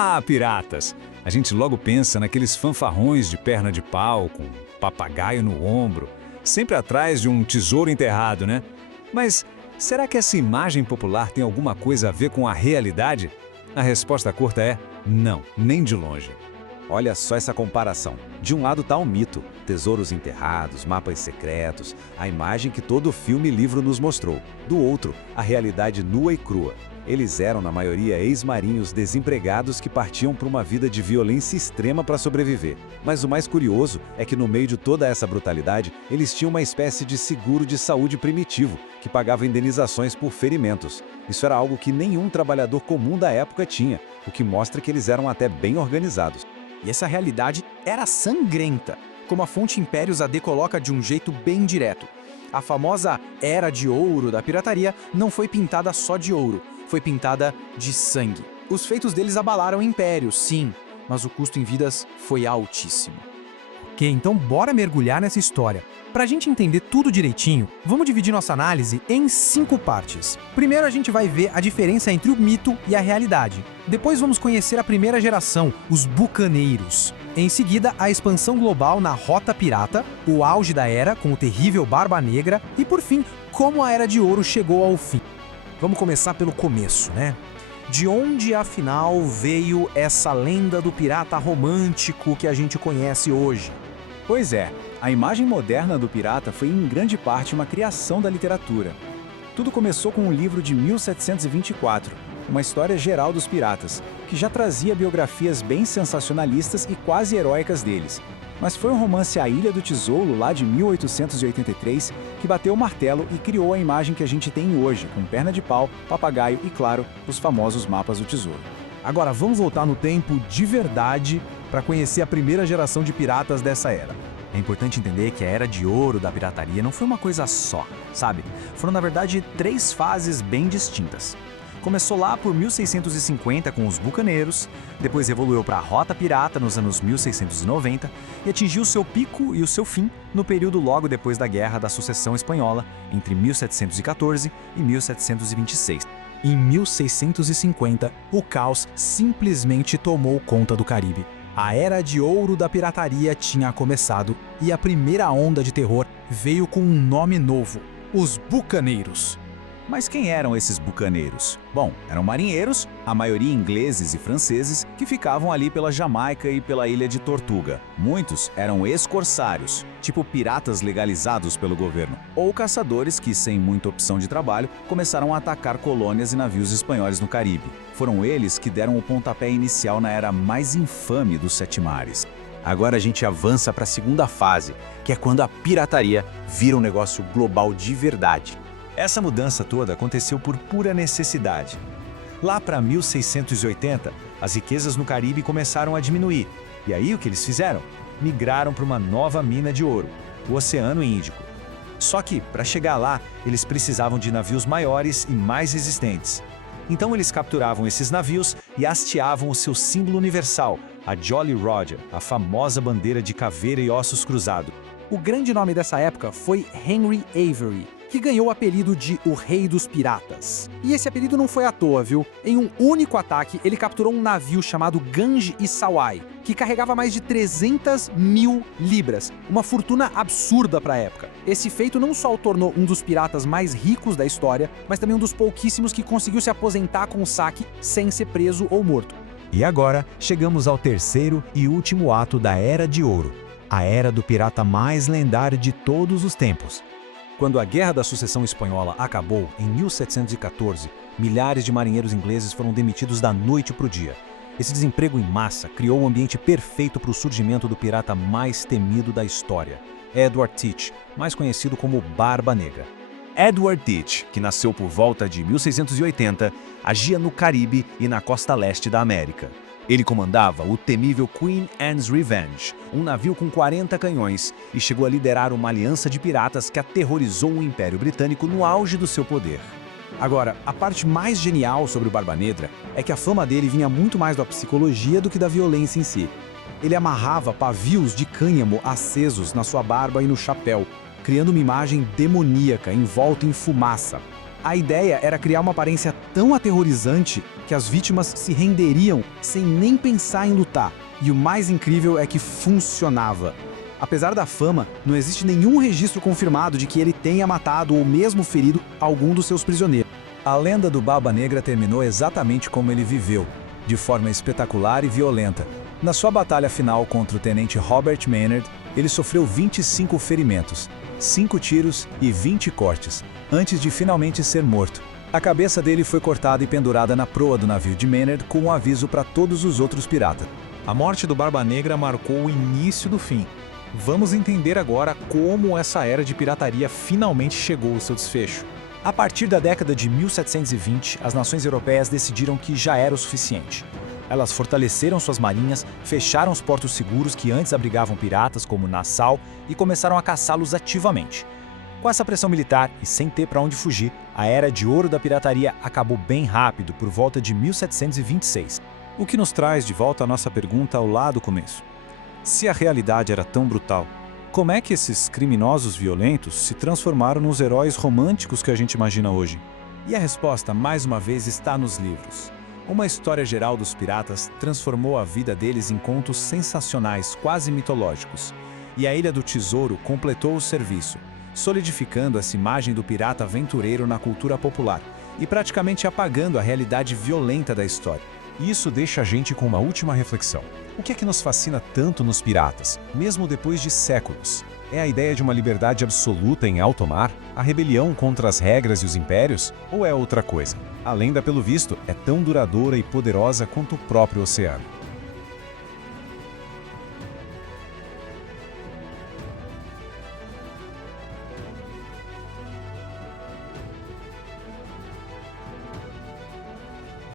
Ah, piratas! A gente logo pensa naqueles fanfarrões de perna de pau, com um papagaio no ombro, sempre atrás de um tesouro enterrado, né? Mas será que essa imagem popular tem alguma coisa a ver com a realidade? A resposta curta é não, nem de longe. Olha só essa comparação. De um lado está o mito, tesouros enterrados, mapas secretos, a imagem que todo filme e livro nos mostrou. Do outro, a realidade nua e crua. Eles eram, na maioria, ex-marinhos desempregados que partiam para uma vida de violência extrema para sobreviver. Mas o mais curioso é que no meio de toda essa brutalidade, eles tinham uma espécie de seguro de saúde primitivo, que pagava indenizações por ferimentos. Isso era algo que nenhum trabalhador comum da época tinha, o que mostra que eles eram até bem organizados. E essa realidade era sangrenta, como a fonte Impérios AD coloca de um jeito bem direto. A famosa Era de Ouro da pirataria não foi pintada só de ouro, foi pintada de sangue. Os feitos deles abalaram o Império, sim, mas o custo em vidas foi altíssimo. Ok, então bora mergulhar nessa história. Pra gente entender tudo direitinho, vamos dividir nossa análise em 5 partes. Primeiro a gente vai ver a diferença entre o mito e a realidade. Depois vamos conhecer a primeira geração, os bucaneiros. Em seguida, a expansão global na Rota Pirata, o auge da Era com o terrível Barba Negra e, por fim, como a Era de Ouro chegou ao fim. Vamos começar pelo começo, né? De onde, afinal, veio essa lenda do pirata romântico que a gente conhece hoje? Pois é, a imagem moderna do pirata foi em grande parte uma criação da literatura. Tudo começou com um livro de 1724, uma história geral dos piratas, que já trazia biografias bem sensacionalistas e quase heróicas deles. Mas foi o romance A Ilha do Tesouro, lá de 1883, que bateu o martelo e criou a imagem que a gente tem hoje, com perna de pau, papagaio e, claro, os famosos mapas do tesouro. Agora vamos voltar no tempo de verdade para conhecer a primeira geração de piratas dessa era. É importante entender que a Era de Ouro da pirataria não foi uma coisa só, sabe? Foram, na verdade, 3 fases bem distintas. Começou lá por 1650 com os bucaneiros, depois evoluiu para a Rota Pirata nos anos 1690 e atingiu seu pico e o seu fim no período logo depois da Guerra da Sucessão Espanhola, entre 1714 e 1726. Em 1650, o caos simplesmente tomou conta do Caribe. A Era de Ouro da pirataria tinha começado e a primeira onda de terror veio com um nome novo: os bucaneiros. Mas quem eram esses bucaneiros? Bom, eram marinheiros, a maioria ingleses e franceses, que ficavam ali pela Jamaica e pela Ilha de Tortuga. Muitos eram ex-corsários, tipo piratas legalizados pelo governo, ou caçadores que, sem muita opção de trabalho, começaram a atacar colônias e navios espanhóis no Caribe. Foram eles que deram o pontapé inicial na era mais infame dos Sete Mares. Agora a gente avança para a segunda fase, que é quando a pirataria vira um negócio global de verdade. Essa mudança toda aconteceu por pura necessidade. Lá para 1680, as riquezas no Caribe começaram a diminuir. E aí o que eles fizeram? Migraram para uma nova mina de ouro, o Oceano Índico. Só que, para chegar lá, eles precisavam de navios maiores e mais resistentes. Então eles capturavam esses navios e hasteavam o seu símbolo universal, a Jolly Roger, a famosa bandeira de caveira e ossos cruzados. O grande nome dessa época foi Henry Avery, que ganhou o apelido de o Rei dos Piratas. E esse apelido não foi à toa, viu? Em um único ataque, ele capturou um navio chamado Gange e Sawai, que carregava mais de 300 mil libras, uma fortuna absurda para a época. Esse feito não só o tornou um dos piratas mais ricos da história, mas também um dos pouquíssimos que conseguiu se aposentar com o saque sem ser preso ou morto. E agora, chegamos ao terceiro e último ato da Era de Ouro, a era do pirata mais lendário de todos os tempos. Quando a Guerra da Sucessão Espanhola acabou, em 1714, milhares de marinheiros ingleses foram demitidos da noite para o dia. Esse desemprego em massa criou o ambiente perfeito para o surgimento do pirata mais temido da história, Edward Teach, mais conhecido como Barba Negra. Edward Teach, que nasceu por volta de 1680, agia no Caribe e na costa leste da América. Ele comandava o temível Queen Anne's Revenge, um navio com 40 canhões, e chegou a liderar uma aliança de piratas que aterrorizou o Império Britânico no auge do seu poder. Agora, a parte mais genial sobre o Barba Negra é que a fama dele vinha muito mais da psicologia do que da violência em si. Ele amarrava pavios de cânhamo acesos na sua barba e no chapéu, criando uma imagem demoníaca envolta em fumaça. A ideia era criar uma aparência tão aterrorizante que as vítimas se renderiam sem nem pensar em lutar. E o mais incrível é que funcionava. Apesar da fama, não existe nenhum registro confirmado de que ele tenha matado ou mesmo ferido algum dos seus prisioneiros. A lenda do Barba Negra terminou exatamente como ele viveu, de forma espetacular e violenta. Na sua batalha final contra o tenente Robert Maynard, ele sofreu 25 ferimentos, 5 tiros e 20 cortes, antes de finalmente ser morto. A cabeça dele foi cortada e pendurada na proa do navio de Maynard com um aviso para todos os outros piratas. A morte do Barba Negra marcou o início do fim. Vamos entender agora como essa era de pirataria finalmente chegou ao seu desfecho. A partir da década de 1720, as nações europeias decidiram que já era o suficiente. Elas fortaleceram suas marinhas, fecharam os portos seguros que antes abrigavam piratas como Nassau e começaram a caçá-los ativamente. Com essa pressão militar e sem ter para onde fugir, a era de ouro da pirataria acabou bem rápido, por volta de 1726. O que nos traz de volta a nossa pergunta lá do começo. Se a realidade era tão brutal, como é que esses criminosos violentos se transformaram nos heróis românticos que a gente imagina hoje? E a resposta, mais uma vez, está nos livros. Uma história geral dos piratas transformou a vida deles em contos sensacionais, quase mitológicos. E a Ilha do Tesouro completou o serviço, solidificando essa imagem do pirata aventureiro na cultura popular e praticamente apagando a realidade violenta da história. E isso deixa a gente com uma última reflexão. O que é que nos fascina tanto nos piratas, mesmo depois de séculos? É a ideia de uma liberdade absoluta em alto mar? A rebelião contra as regras e os impérios? Ou é outra coisa? A lenda, pelo visto, é tão duradoura e poderosa quanto o próprio oceano.